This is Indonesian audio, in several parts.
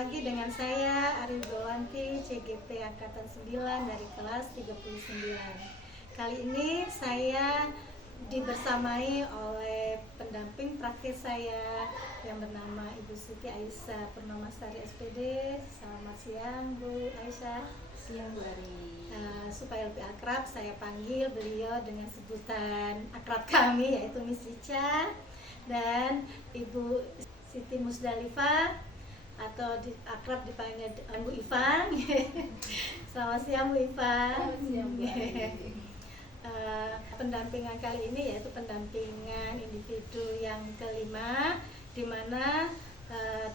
lagi dengan saya Ari Gowanti, CGP Angkatan 9 dari kelas 39. Kali ini saya dibersamai oleh pendamping praktis saya yang bernama Ibu Siti Aisyah Purnamasari SPD. Selamat siang Bu Aisyah. Siang Bu Ari. Supaya lebih akrab, saya panggil beliau dengan sebutan akrab kami yaitu Miss Ica dan Ibu Siti Musdalifah atau akrab dipanggil Bu Iva. Selamat siang Bu Iva. Selamat siang Bu Ari. Pendampingan kali ini yaitu pendampingan individu yang kelima, di mana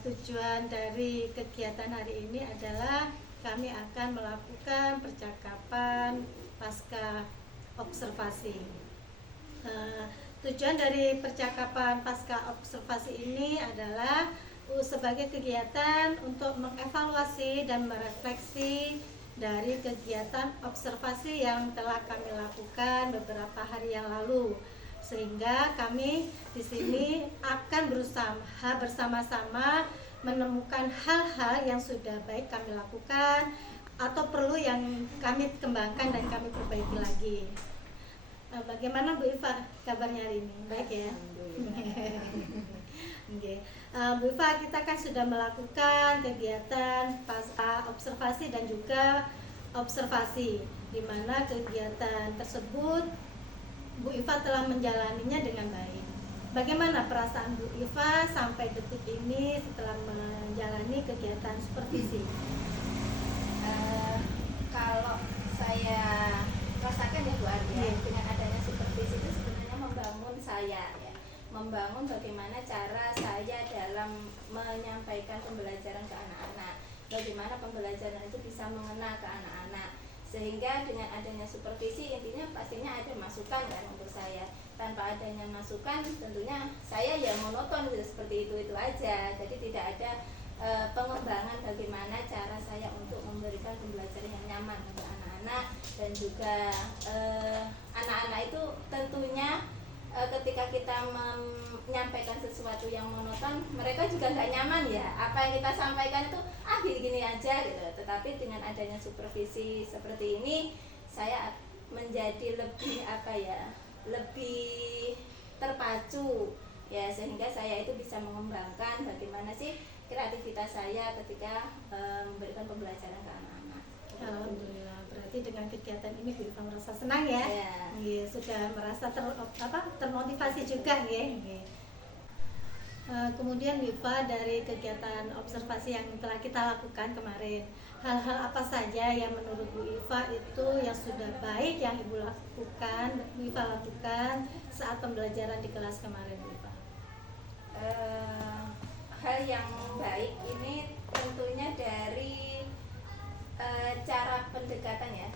tujuan dari kegiatan hari ini adalah kami akan melakukan percakapan pasca observasi. Tujuan dari percakapan pasca observasi ini adalah sebagai kegiatan untuk mengevaluasi dan merefleksi dari kegiatan observasi yang telah kami lakukan beberapa hari yang lalu, sehingga kami di sini akan berusaha bersama-sama menemukan hal-hal yang sudah baik kami lakukan atau perlu yang kami kembangkan dan kami perbaiki lagi. Bagaimana Bu Iva kabarnya hari ini? Baik ya? Okay. Bu Iva, kita kan sudah melakukan kegiatan pasca observasi dan juga observasi, di mana kegiatan tersebut Bu Iva telah menjalaninya dengan baik. Bagaimana perasaan Bu Iva sampai detik ini setelah menjalani kegiatan supervisi? Kalau saya rasakan ya Bu Ari, dengan adanya supervisi itu sebenarnya membangun saya ya, membangun bagaimana cara saya dalam menyampaikan pembelajaran ke anak-anak, bagaimana pembelajaran itu bisa mengena ke anak-anak, sehingga dengan adanya supervisi intinya pastinya ada masukan kan untuk saya. Tanpa adanya masukan tentunya saya ya monoton gitu, seperti itu aja, jadi tidak ada pengembangan bagaimana cara saya untuk memberikan pembelajaran yang nyaman untuk anak-anak. Dan juga anak-anak itu tentunya ketika kita menyampaikan sesuatu yang monoton, mereka juga nggak nyaman ya, apa yang kita sampaikan itu gini-gini aja gitu. Tetapi dengan adanya supervisi seperti ini, saya menjadi lebih lebih terpacu ya, sehingga saya itu bisa mengembangkan bagaimana sih kreativitas saya ketika memberikan pembelajaran ke anak-anak. Alhamdulillah, berarti dengan kegiatan ini Bu Iva merasa senang ya? Iya, sudah merasa termotivasi juga ya. Kemudian Bu Iva, dari kegiatan observasi yang telah kita lakukan kemarin, hal-hal apa saja yang menurut Bu Iva itu yang sudah baik yang Bu Iva lakukan saat pembelajaran di kelas kemarin Bu Iva? Hal yang baik ini tentunya dari cara pendekatan ya,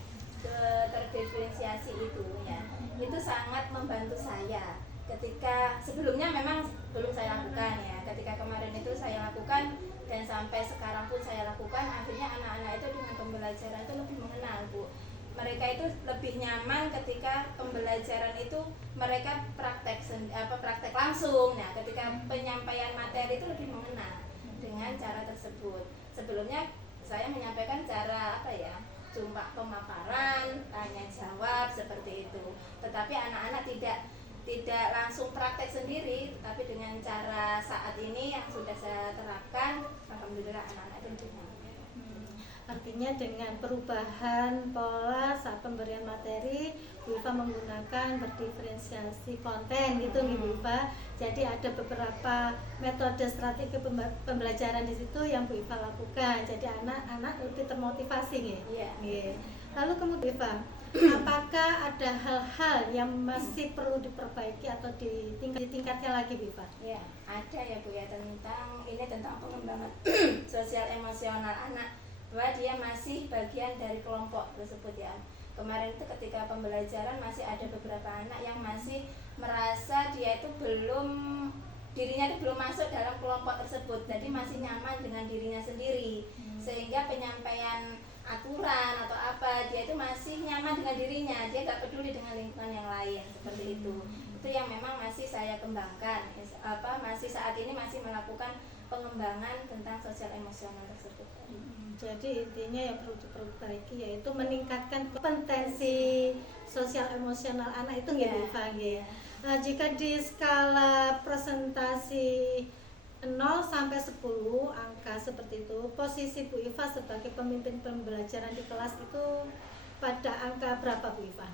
terdiferensiasi itu ya, itu sangat membantu saya ketika sebelumnya memang belum saya lakukan ya. Ketika kemarin itu saya lakukan dan sampai sekarang pun saya lakukan, akhirnya anak-anak itu dengan pembelajaran itu lebih mengenal Bu. Mereka itu lebih nyaman ketika pembelajaran itu mereka praktek langsung. Nah, ketika penyampaian materi itu lebih mengenal dengan cara tersebut. Sebelumnya saya menyampaikan cara cuma pemaparan, tanya jawab seperti itu. Tetapi anak-anak tidak langsung praktek sendiri, tapi dengan cara saat ini yang sudah saya terapkan, alhamdulillah anak-anak itu lebih nyaman. Artinya dengan perubahan pola saat pemberian materi, Bu Iva menggunakan berdiferensiasi konten gitu nih Bu Iva. Jadi ada beberapa metode strategi pembelajaran di situ yang Bu Iva lakukan. Jadi anak-anak lebih termotivasi nih. Iya. Lalu kemudian Bu Iva, apakah ada hal-hal yang masih perlu diperbaiki atau ditingkatkan lagi Bu Iva? Ya, ada ya Bu ya, tentang pengembangan sosial emosional anak, bahwa dia masih bagian dari kelompok tersebut ya. Kemarin itu ketika pembelajaran masih ada beberapa anak yang masih merasa dia itu dirinya itu belum masuk dalam kelompok tersebut, jadi masih nyaman dengan dirinya sendiri, sehingga penyampaian aturan atau apa dia itu masih nyaman dengan dirinya, dia gak peduli dengan lingkungan yang lain seperti itu yang memang masih saya kembangkan, masih saat ini masih melakukan pengembangan tentang sosial emosional tersebut. Jadi intinya yang perlu diperbaiki yaitu meningkatkan kompetensi sosial emosional anak itu nggih Bu Iva nggih. Nah, jika di skala presentasi 0 sampai 10 angka seperti itu, posisi Bu Iva sebagai pemimpin pembelajaran di kelas itu pada angka berapa Bu Iva?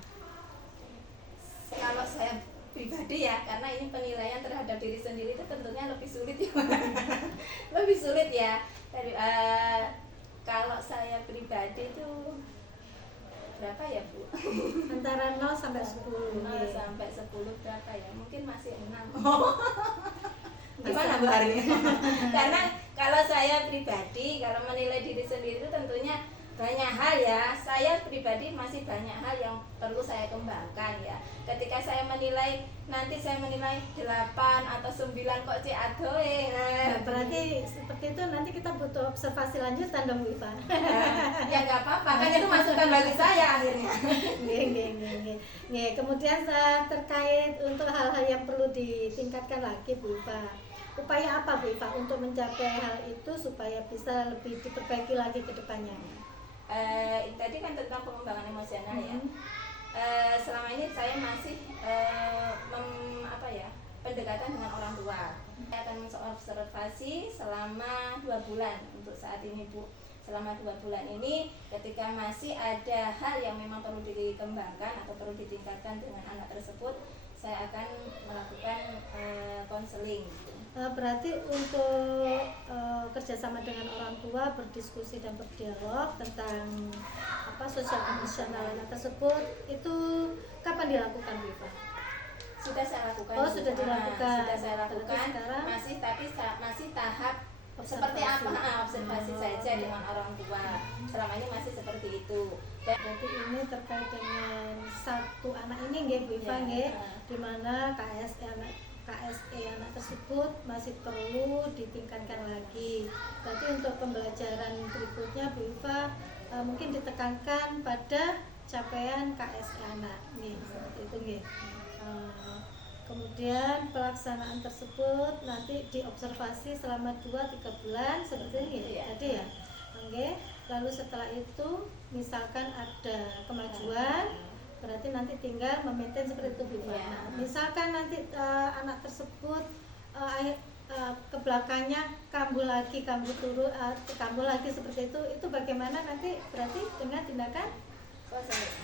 Kalau saya pribadi ya, karena ini penilaian terhadap diri sendiri itu tentunya lebih sulit ya. Lebih sulit ya. Dari kalau saya pribadi itu berapa ya Bu? Antara 0 sampai 10. 0 nggih. sampai 10 berapa ya? Mungkin masih 6. Gimana Bu Masih. Ari? Karena kalau saya pribadi, kalau menilai diri sendiri itu tentunya banyak hal ya. Saya pribadi masih banyak hal yang perlu saya kembangkan ya. Ketika saya menilai, nanti saya menilai 8 atau 9 kok cek adoe. Nah, berarti seperti itu nanti kita butuh observasi lanjutan dong Bu Iva. Ya nggak apa-apa, kan itu masukan bagi saya akhirnya. Nggih. Kemudian terkait untuk hal-hal yang perlu ditingkatkan lagi Bu Iva. Upaya apa Bu Iva untuk mencapai hal itu supaya bisa lebih diperbaiki lagi ke depannya? Tadi kan tentang pengembangan emosional ya. Selama ini saya masih pendekatan dengan orang tua. Saya akan mengobservasi selama 2 bulan untuk saat ini Bu. Selama 2 bulan ini, ketika masih ada hal yang memang perlu dikembangkan atau perlu ditingkatkan dengan anak tersebut, saya akan melakukan konseling. Berarti untuk kerjasama dengan orang tua, berdiskusi dan berdialog tentang sosial emosional anak tersebut itu kapan dilakukan Bu Iva? Sudah saya lakukan. Oh, sudah dilakukan. Sudah saya lakukan. Sekarang Masih tahap observasi. seperti apa? Observasi saja dengan orang tua. Selama ini masih seperti itu. Dan Berarti ini terkait dengan satu anak ini nggih Bu Iva nggih, di mana KSE anak tersebut masih perlu ditingkatkan lagi. Berarti untuk pembelajaran berikutnya Bu Iva mungkin ditekankan pada capaian KSE anak nih, seperti itu nggih. Kemudian pelaksanaan tersebut nanti diobservasi selama 2-3 bulan seperti ini ya tadi ya. Oke. Lalu setelah itu misalkan ada kemajuan, berarti nanti tinggal memaintain seperti itu Bu Iva. Nah, misalkan nanti anak tersebut ke belakangnya kambuh lagi seperti itu bagaimana nanti berarti dengan tindakan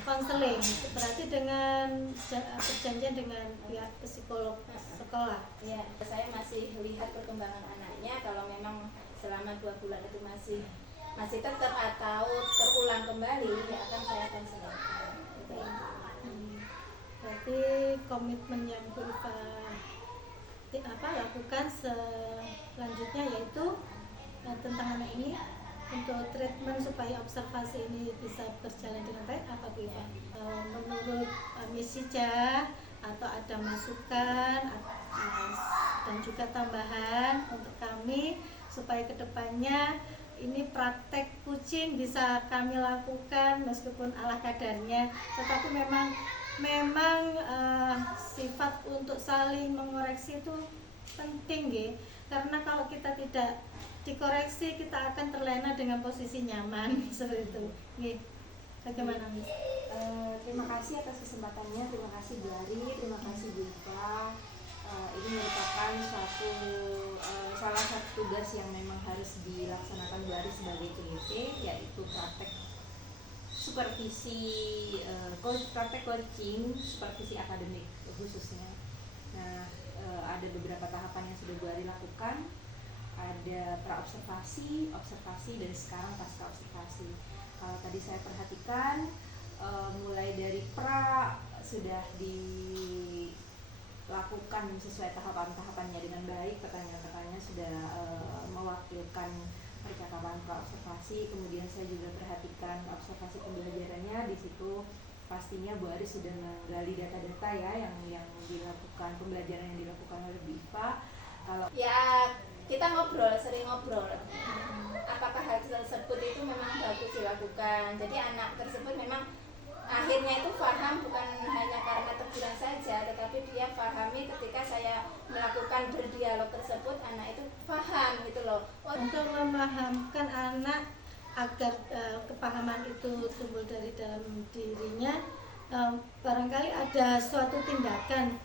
konseling, berarti dengan perjanjian dengan pihak psikolog sekolah. ya, saya masih lihat perkembangan anaknya. Kalau memang selama 2 bulan itu masih tetap atau terulang kembali, ya akan saya konseling. Berarti komitmen yang Bu Iva lakukan selanjutnya yaitu tentang anak ini, untuk treatment supaya observasi ini bisa berjalan dengan baik apa Bu Iva? Menurut misi CA atau ada masukan dan juga tambahan untuk kami supaya kedepannya ini praktek kucing bisa kami lakukan meskipun ala kadarnya, tetapi memang sifat untuk saling mengoreksi itu penting nggih, karena kalau kita tidak dikoreksi kita akan terlena dengan posisi nyaman seperti itu nggih. Bagaimana Miss? Terima kasih atas kesempatannya, terima kasih Bu Ari, terima kasih Bu Iva. Ini merupakan salah satu tugas yang memang harus dilaksanakan Bu Ari sebagai CIT, yaitu praktek praktek coaching, supervisi akademik khususnya. Nah, ada beberapa tahapan yang sudah Bu Ari lakukan. Ada pra-observasi, observasi, dan sekarang pasca observasi. Kalau tadi saya perhatikan, mulai dari pra sudah dilakukan sesuai tahapan-tahapannya dengan baik, pertanyaan-pertanyaan sudah mewakilkan percakapan pra-observasi. Kemudian saya juga perhatikan observasi pembelajarannya. Di situ pastinya Bu Ari sudah menggali data-data ya yang dilakukan, pembelajaran yang dilakukan oleh Bu Iva. Kalau Kita sering ngobrol. Apakah hal tersebut itu memang bagus dilakukan? Jadi anak tersebut memang akhirnya itu paham bukan hanya karena teguran saja, tetapi dia pahami ketika saya melakukan berdialog tersebut, anak itu paham gitu loh. Untuk memahamkan anak agar kepahaman itu tumbuh dari dalam dirinya, barangkali ada suatu tindakan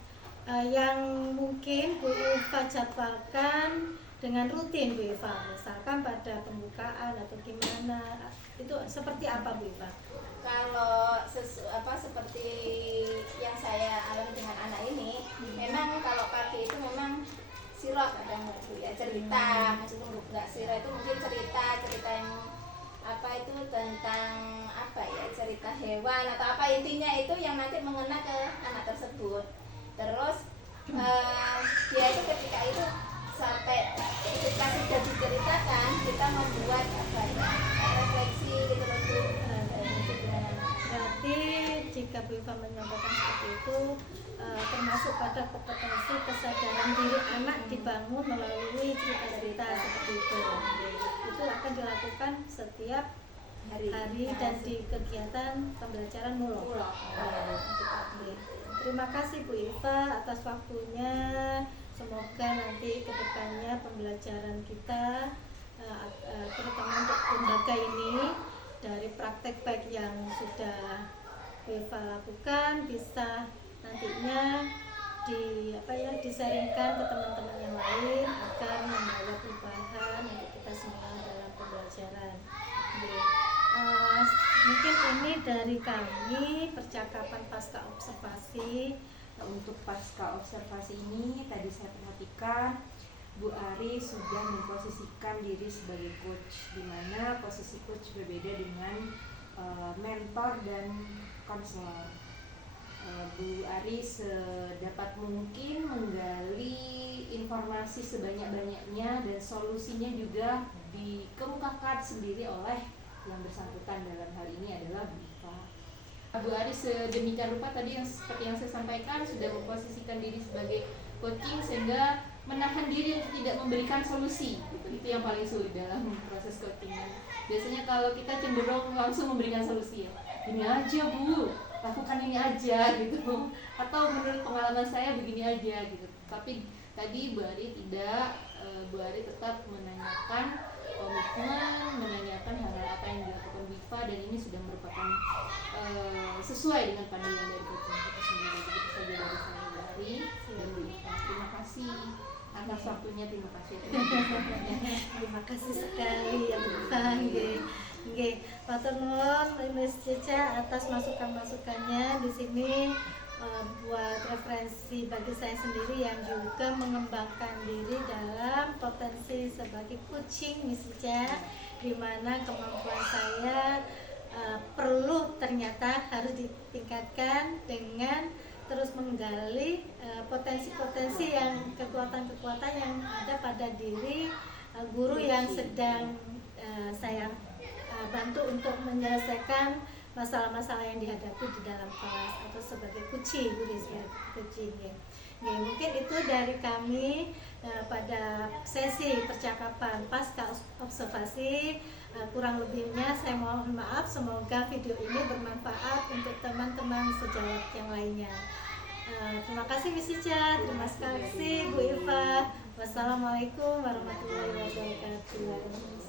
yang mungkin Bu Iva jadwalkan dengan rutin, Bu Iva, misalkan pada pembukaan atau gimana, itu seperti apa, Bu Iva? Kalau seperti yang saya alami dengan anak ini, memang kalau pagi itu memang sirah kadang ya cerita, maksudnya nggak sirah itu mungkin cerita yang itu tentang cerita hewan atau apa, intinya itu yang nanti mengena ke anak tersebut. Terus dia itu ketika itu sampai ketika sudah diceritakan, kita membuat refleksi gitu loh. Berarti jika Bu Iva menyampaikan seperti itu, termasuk pada kompetensi kesadaran diri anak dibangun melalui cerita-cerita seperti itu. Itu akan dilakukan setiap hari dan di kegiatan pembelajaran mulai. Terima kasih Bu Iva atas waktunya. Semoga nanti kedepannya pembelajaran kita, terutama untuk lembaga ini, dari praktek baik yang sudah Bu Iva lakukan bisa nantinya disaringkan ke teman-teman yang lain agar membawa perubahan untuk kita semua dalam pembelajaran. Mungkin ini dari kami percakapan pasca observasi. Untuk pasca observasi ini tadi saya perhatikan Bu Ari sudah memposisikan diri sebagai coach, di mana posisi coach berbeda dengan mentor dan konselor. Bu Ari sedapat mungkin menggali informasi sebanyak-banyaknya dan solusinya juga dikemukakan sendiri oleh yang bersangkutan, dalam hal ini adalah Bu Iva. Bu Ari sedemikian rupa tadi yang seperti yang saya sampaikan sudah memposisikan diri sebagai coaching sehingga menahan diri untuk tidak memberikan solusi. Itu yang paling sulit dalam proses coaching. Biasanya kalau kita cenderung langsung memberikan solusi, ya ini aja Bu, lakukan ini aja gitu, atau menurut pengalaman saya begini aja gitu. Tapi tadi Bu Ari tidak, Bu Ari tetap menanyakan komitmen, menanyakan hal-hal apa yang dilakukan Bu Iva, dan ini sudah merupakan sesuai dengan pandangan dari coaching kita sendiri. Begitu saja dari saya Bu Ari dan Bu Iva. Terima kasih atas waktunya, terima kasih. Terima kasih sekali ya Bu Iva. Nggih, matur nuwun Miss Cica atas masukan-masukannya di sini, buat referensi bagi saya sendiri yang juga mengembangkan diri dalam potensi sebagai coaching Miss Cica, di mana kemampuan saya perlu ternyata harus ditingkatkan dengan terus menggali potensi-potensi yang kekuatan-kekuatan yang ada pada diri guru yang sedang saya bantu untuk menyelesaikan masalah-masalah yang dihadapi di dalam kelas atau sebagai coaching, ya. Mungkin itu dari kami pada sesi percakapan pasca observasi. Kurang lebihnya saya mohon maaf, semoga video ini bermanfaat untuk teman-teman sejawat yang lainnya. Terima kasih Miss Ica, terima kasih Bu Iva. Wassalamualaikum warahmatullahi wabarakatuh.